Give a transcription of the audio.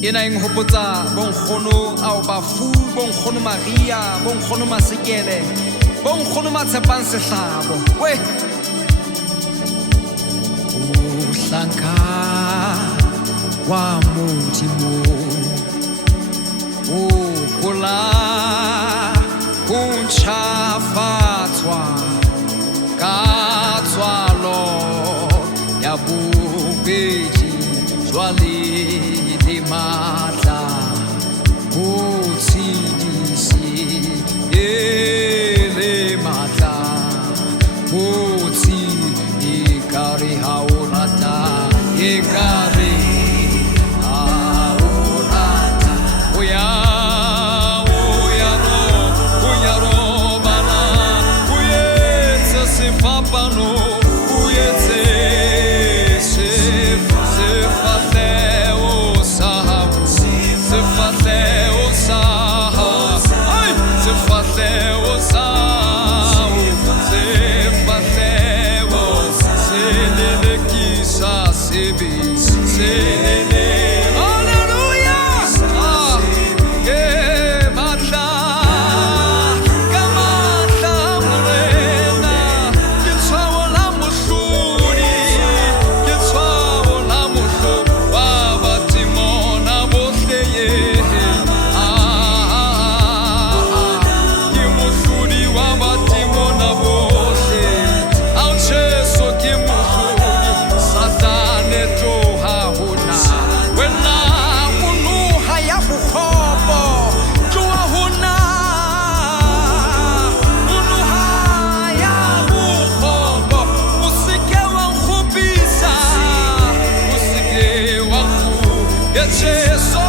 ena eng hopotsa bonkgono ao bafu bonkgono Maria bonkgono Masekele bonkgono Matshepang Sehlabo we uhlanka wa modimo ukhula untjhafatswa ka tswalo ya bobedi jwale le matla ho tshedisi le matla ho tshedi ekare ha o rata ekare ha o rata o ya ro bana o yetse sefapano o yetse It's